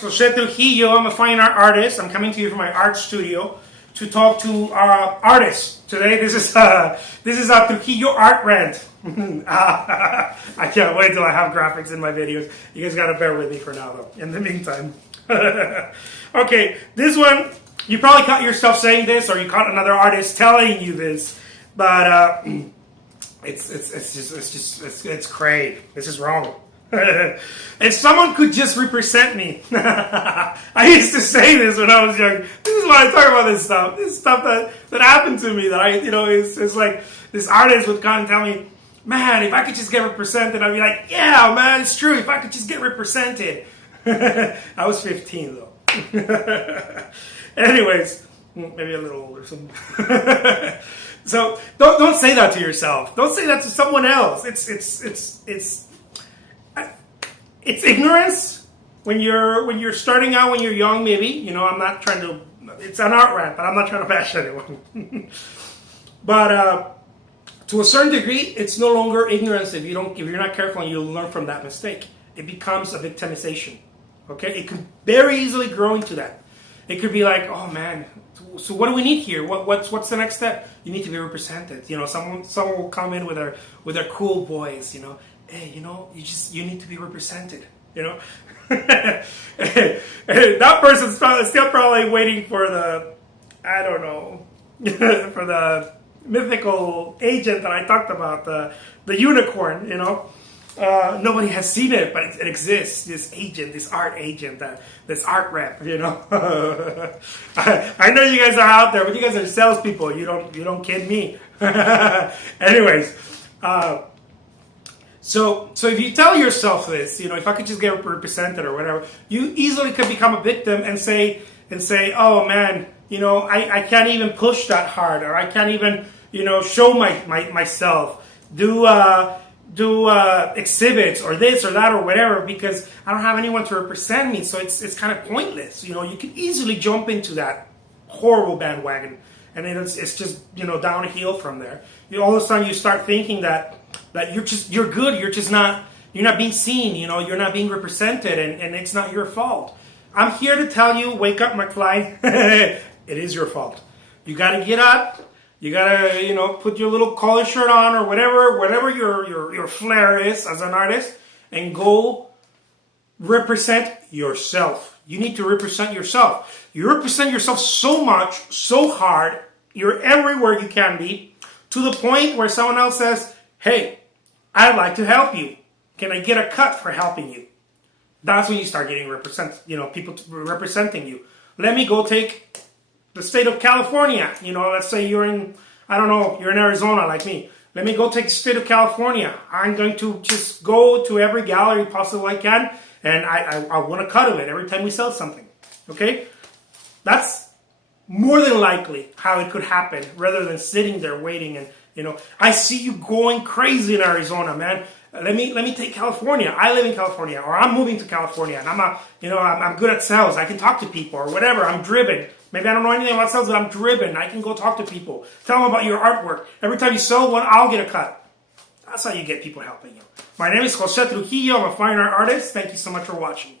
Jose Trujillo, I'm a fine art artist. I'm coming to you from my art studio to talk to artists. Today, this is a Trujillo art rant. I can't wait till I have graphics in my videos. You guys gotta bear with me for now, though. In the meantime, okay, this one you probably caught yourself saying this, or you caught another artist telling you this, but it's cray. This is wrong. If someone could just represent me. I used to say this when I was young. This is why I talk about this stuff. This stuff that happened to me that it's like this artist would come and tell me, man, if I could just get represented, I'd be like, yeah, man, it's true. If I could just get represented. I was 15 though. Anyways, maybe a little older. So don't say that to yourself. Don't say that to someone else. It's ignorance when you're starting out, when you're young, maybe. I'm not trying to, it's an art rant, but I'm not trying to bash anyone. But to a certain degree, it's no longer ignorance if you're not careful and you learn from that mistake. It becomes a victimization. Okay? It could very easily grow into that. It could be like, oh man, so what do we need here? What's the next step? You need to be represented. Someone will come in with their cool voice, hey, you need to be represented, That person's still probably waiting for the, I don't know, for the mythical agent that I talked about, the unicorn, Nobody has seen it, but it exists, this agent, this art agent, this art rep, I know you guys are out there, but you guys are salespeople, you don't kid me. Anyways, So if you tell yourself this, if I could just get represented or whatever, you easily could become a victim and say, oh man, I can't even push that hard, or I can't even, show myself, do exhibits or this or that or whatever, because I don't have anyone to represent me. So it's kind of pointless. You can easily jump into that horrible bandwagon, and then it's just downhill from there. All of a sudden you start thinking that you're good, you're not being seen, you're not being represented, and it's not your fault. I'm here to tell you, wake up, McFly. It is your fault. You gotta get up, you gotta, put your little collar shirt on or whatever your flair is as an artist, and go represent yourself. You need to represent yourself. You represent yourself so much, so hard, you're everywhere you can be, to the point where someone else says, hey, I'd like to help you. Can I get a cut for helping you? That's when you start getting people representing you. Let me go take the state of California. Let's say you're in Arizona like me. Let me go take the state of California. I'm going to just go to every gallery possible I can, and I want a cut of it every time we sell something. Okay? That's more than likely how it could happen, rather than sitting there waiting and, I see you going crazy in Arizona, man. Let me take California. I live in California, or I'm moving to California, and I'm good at sales. I can talk to people or whatever. I'm driven. Maybe I don't know anything about sales, but I'm driven. I can go talk to people. Tell them about your artwork. Every time you sell one, I'll get a cut. That's how you get people helping you. My name is Jose Trujillo. I'm a fine art artist. Thank you so much for watching.